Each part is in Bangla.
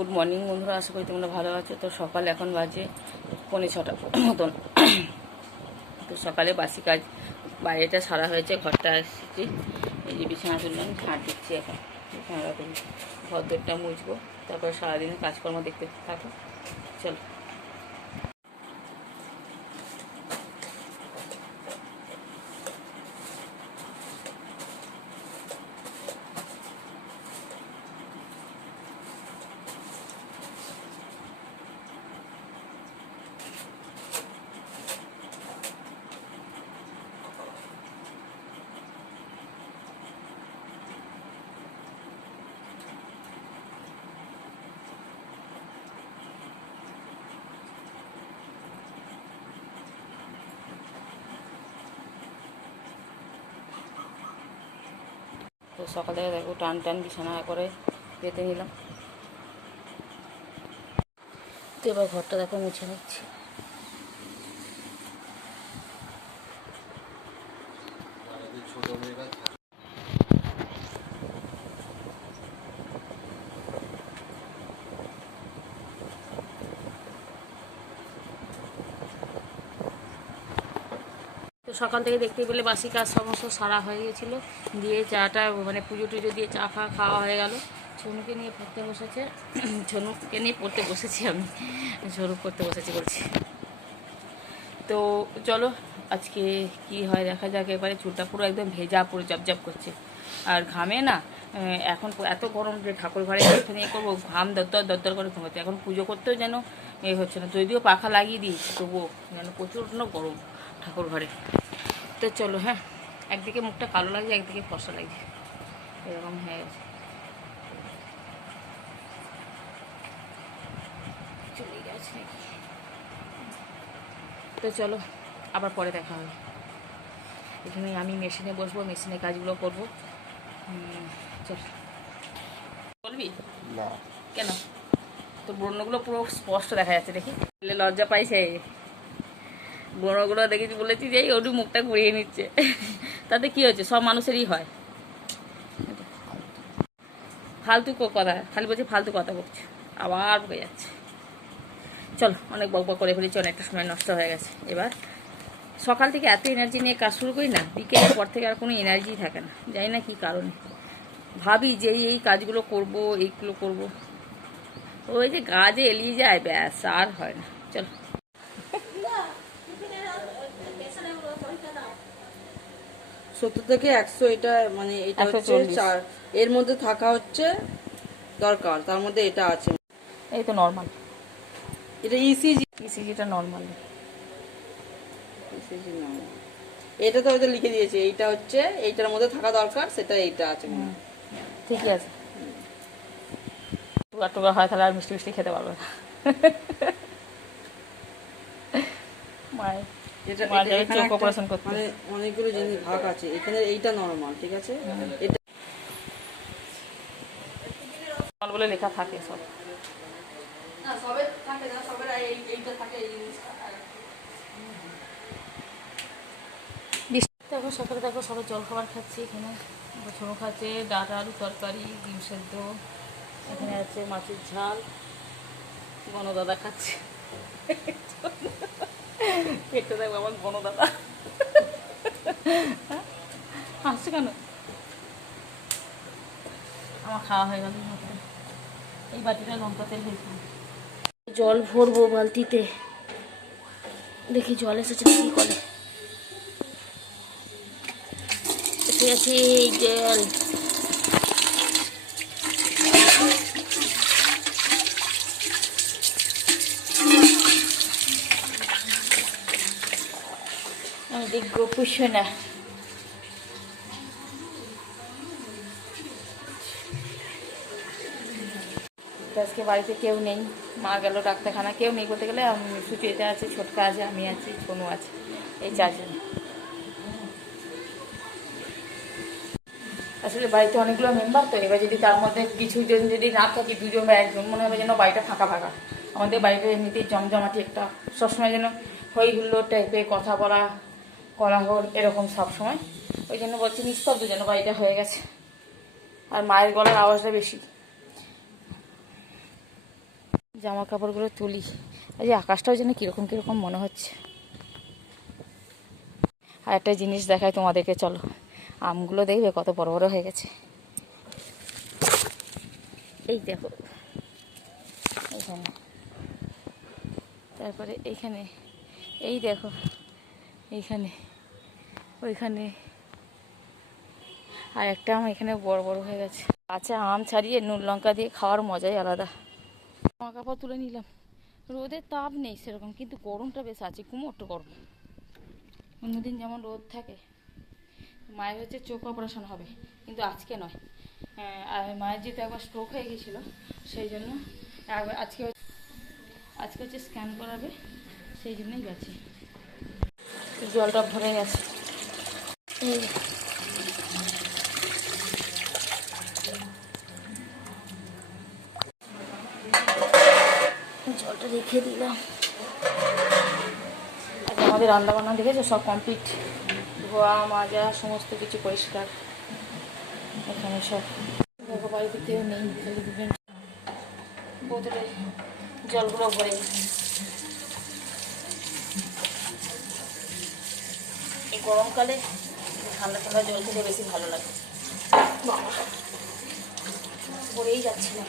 গুড মর্নিং বন্ধুরা, আশা করি তোমরা ভালো আছো। তো সকাল এখন বাজে 5:45 মতন। তো সকালে বাসি কাজ বাইরেটা সারা হয়েছে, ঘরটা এসেছি, এই যে বিছানা তুললাম, ঝাঁট দিচ্ছি। এখন বিছানাটা তুলি, ঘর দরটা মুছবো, তারপরে সারাদিনের কাজকর্ম দেখতে থাকো। চলো। তো সকালে দেখো টান টান বিছানা করে পেতে নিলাম। তো এবার ঘরটা দেখো মুছে নিচ্ছি। তো সকাল থেকে দেখতে পেলে বাসি কাজ সমস্ত সারা হয়ে গেছিলো, দিয়ে চাটা মানে পুজো টুজো দিয়ে চা খাওয়া হয়ে গেল। ঝনুকে নিয়ে পড়তে বসেছে, ঝনুকে নিয়ে পড়তে বসেছি, আমি ঝনুক পড়তে বসেছি বলছি। তো চলো আজকে কি হয় দেখা যাক। এবারে চুলটা পুরো একদম ভেজা, পুরো জবজব করছে, আর ঘামে না। এখন এত গরম যে ঠাকুর ঘরে এখানে করবো, ঘাম দরদর করে ঘুমাতে। এখন পুজো করতেও যেন হচ্ছে না, যদিও পাখা লাগিয়ে দিয়েছি তবুও যেন প্রচণ্ড গরম ঠাকুর ঘরে। তো চলো, হ্যাঁ, একদিকে মুখটা কালো লাগছে, একদিকে ফসা লাগছে, এরকম হয়ে গেছে। চলে গেছে নাকি? তো চলো আবার পরে দেখা হবে। এখানে আমি মেশিনে বসবো, মেশিনে কাজগুলো করবো। চল, বলবি না কেন? তোর ব্রণগুলো পুরো স্পষ্ট দেখা যাচ্ছে, দেখি। লজ্জা পাইছে ব্রণগুলো দেখেছি, বলেছি যে ওটু মুখটা ঘুরিয়ে নিচ্ছে। তাতে কি হচ্ছে, সব মানুষেরই হয়। ফালতু কথা, খালি বলছি ফালতু কথা বলছে, আবার বকে যাচ্ছে। চলো, অনেক বক করে ফেলেছি, অনেকটা সময় নষ্ট হয়ে গেছে। এবার সকাল থেকে এত এনার্জি নিয়ে কাজ শুরু করি না, বিকেলের পর থেকে আর কোনো এনার্জি থাকে না, জানি না কী কারণে। ভাবি যে এই কাজগুলো করব, এইগুলো করব, ওই যে কাজে এলিয়ে যায়, ব্যাস আর হয় না। চলো। 70 থেকে 100, এটা মানে এটা হচ্ছে 4, এর মধ্যে থাকা হচ্ছে দরকার, তার মধ্যে এটা আছে। এই তো নর্মাল, এটা ইসিজিটা নর্মাল, ইসিজি নর্মাল। এটা তো হয়তো লিখে দিয়েছে, এইটা হচ্ছে এইটার মধ্যে থাকা দরকার, সেটা এইটা আছে। ঠিকই আছে। টুকা টুকা হয় তাহলে আর মিষ্টি মিষ্টি খেতে পারবে না। মায়ের চোখ অপারেশন করতে মানে অনেকগুলো জিনিস ভাগ আছে, এখানে এইটা নর্মাল, ঠিক আছে। এটা নর্মাল বলে লেখা থাকে সব। না, সবে থাকে না, সবে এইটা থাকে, এই জিনিসটা। দেখো সকালে দেখো সবাই জল খাবার খাচ্ছি। এখানে ছোটো খাচ্ছে ডাটা আলু তরকারি, ডিম সেদ্ধ, এখানে আছে মাছের ঝাল, গণদাদা খাচ্ছে। পেটটা দেখবো আমার গণদাদা আসছে কেন? আমার খাওয়া হয়ে গেল। এই বাটিটা লঙ্কা তেল হয়েছে, জল ভরবো বালতিতে, দেখি জল এসেছে কি করে। এসে গেছে জল। আমি দেখবো পুষো না। আজকে বাড়িতে কেউ নেই, মা গেল ডাক্তারখানা, কেউ নেই বলতে গেলে। আমি সুচিতে আছে, ছোটকা আছে, আমি আছি, সোনু আছে, এই 4 জন। আসলে বাড়িতে অনেকগুলো মেম্বার, তো এবার যদি তার মধ্যে কিছু জন যদি না থাকি, 2 জন বা 1 জন, মনে হবে যেন বাড়িটা ফাঁকা ফাঁকা। আমাদের বাড়িতে এমনিতেই জমজমাটি একটা, সবসময় যেন হই হুল্লোড় টাইপের কথা বলা, কোলাহল এরকম সবসময়। ওই জন্য বলছি নিস্তব্ধ যেন বাড়িটা হয়ে গেছে। আর মায়ের গলার আওয়াজটা বেশি। জামা কাপড়গুলো তুলি। এই যে আকাশটাও যেন কীরকম কীরকম মনে হচ্ছে। আর একটা জিনিস দেখায় তোমাদেরকে, চলো। আমগুলো দেখবে কত বড় বড় হয়ে গেছে। এই দেখো এইখানে, তারপরে এইখানে, এই দেখো এইখানে, ওইখানে, আর একটা আম এখানে বড় বড় হয়ে গেছে। কাঁচা আম ছাড়িয়ে নুন লঙ্কা দিয়ে খাওয়ার মজাই আলাদা। জামা কাপড় তুলে নিলাম। রোদের তাপ নেই সেরকম, কিন্তু গরমটা বেশ আছে, কুমোটো গরম। অন্যদিন যেমন রোদ থাকে। মায়ের হচ্ছে চোখ অপারেশন হবে, কিন্তু আজকে নয়। আর মায়ের যেহেতু একবার স্ট্রোক হয়ে গিয়েছিল, সেই জন্য আজকে হচ্ছে স্ক্যান করাবে, সেই জন্যই গেছে। জলটা ভরে গেছে। এই জলটা রেখে দিলাম। আজ আমাদের রান্নাবান্না দেখেছো সব কমপ্লিট, ধোয়া মাজা সমস্ত কিছু পরিষ্কার। এখানে সব দেখো, বাড়িতে কেউ নেই, বোতলে জলগুলো ভরে গেছে। এই গরমকালে ঠান্ডা ঠান্ডা জল খেতে বেশি ভালো লাগে। বাবা পড়েই যাচ্ছিলাম।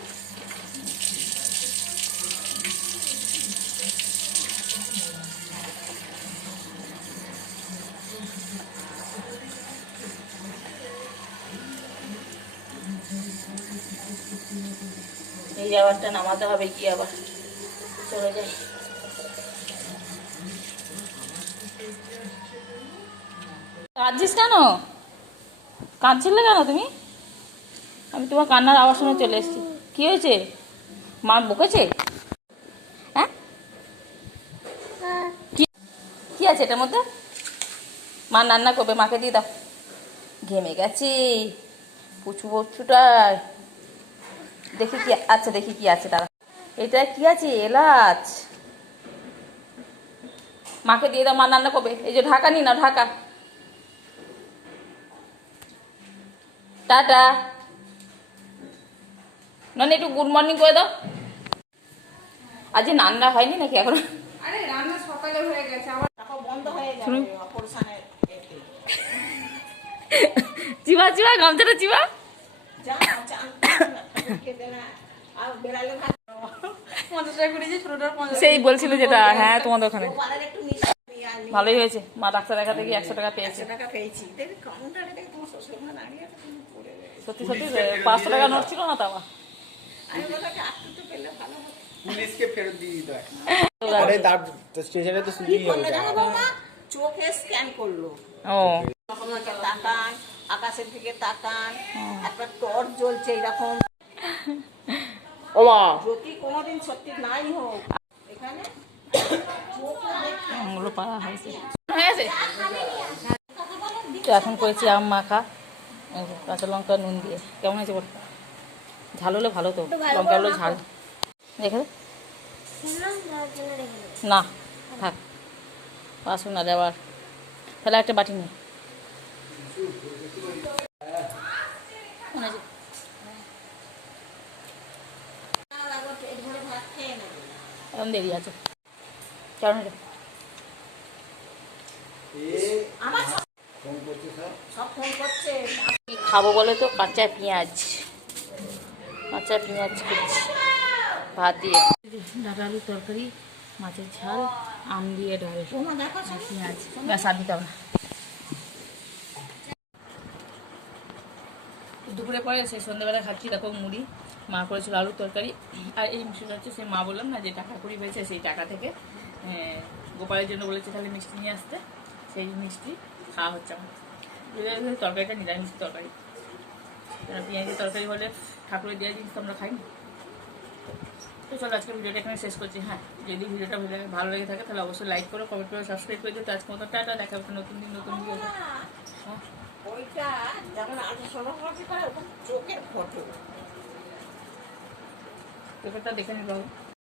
এই আবারটা নামাতে হবে, কি আবার চলে যাই। কাঁদছিস কেন? কাঁদছিলে কেন তুমি? আমি তোমার কান্নার আওয়াজ শুনে চলে এসেছি। কি হয়েছে? মা বকেছে? হ্যাঁ, কি আছে এটার মধ্যে? মা রান্না করবে, মাকে দিয়ে দাও। ঘেমে গেছে পুচু বচ্চুটার। দেখি কি আচ্ছা, দেখি কি আছে তারা। এটা কি আছে? এলাচ। মাকে দিয়ে দাও, মা রান্না করবে। এই যে ঢাকা নি না, ঢাকা। টাটা। ননি একটু গুড মর্নিং করে দাও। আজ রান্না হয়নি নাকি এখন? আরে রান্না সকালে হয়ে গেছে, আবার বন্ধ হয়ে যাবে অপারেশনের। চিবা চিবা, গামছাটা চিবা। সেই বলছিল যেটা, হ্যাঁ তোমাদের ওখানে ভালোই হয়েছে। মা ডাক্তার দেখাতে গিয়ে 100 টাকা পেয়েছে। সত্যি সত্যি 500 টাকা নোট ছিল না, তাও পুলিশকে ফেরত দিয়ে দিতে হয়। আরে তার স্টেশনে তো শুনি হলো, চোখে স্ক্যান করলো। ও তাকান, আকাশের দিকে তাকান, একটা টর্চ জ্বলছে এরকম। ও মা, যদি কোনোদিন সত্যি নাই হোক, এখানে ওগুলো পাড়া হয়েছে। হয়ে গেছে তো। এখন করেছি আম মাখা, কাঁচা লঙ্কা নুন দিয়ে। কেমন হয়েছে বল? ঝাল হলে ভালো তো, লঙ্কা হলো ঝাল। দেখে না, থাক, বাসন না দেওয়ার। তাহলে একটা বাটি নিয়ে এখন দেরি আছে। কেমন হয়েছে? কি খাবো বলে তো, কাঁচা পেঁয়াজ করছি ভাত দিয়ে। ডাটা আলুর তরকারি, মাছের ঝাল, আম দিয়ে ডাল, পেঁয়াজ, ব্যাস আর দিতে হবে না। দুপুরে পরে সেই সন্ধ্যাবেলা খাচ্ছি, দেখো মুড়ি। মা করেছিল আলুর তরকারি। আর এই মিষ্টিটা হচ্ছে সেই মা বললাম না যে টাকা কুড়ি হয়েছে, সেই টাকা থেকে গোপালের জন্য বলেছে তাহলে মিষ্টি নিয়ে আসতে। সেই মিষ্টি খাওয়া হচ্ছে আমার। তরকারিটা নিরামিষ তরকারি, পেঁয়াজের তরকারি হলে ঠাকুরের দেওয়া জিনিস তো আমরা খাই না। তো চলো আজকে ভিডিওটা এখানে শেষ করছি। হ্যাঁ, যদি ভিডিওটা ভালো লেগে থাকে তাহলে অবশ্যই লাইক করো, কমেন্ট করো, সাবস্ক্রাইব করে দিও। তো আজকে মতো টাটা, দেখা হচ্ছে নতুন দিন নতুন ভিডিও। ওইটা যেমন আগে সোনাগ্রাফি করে, ওটা চোখের ফটো। পেপারটা দেখে নিতে হবে।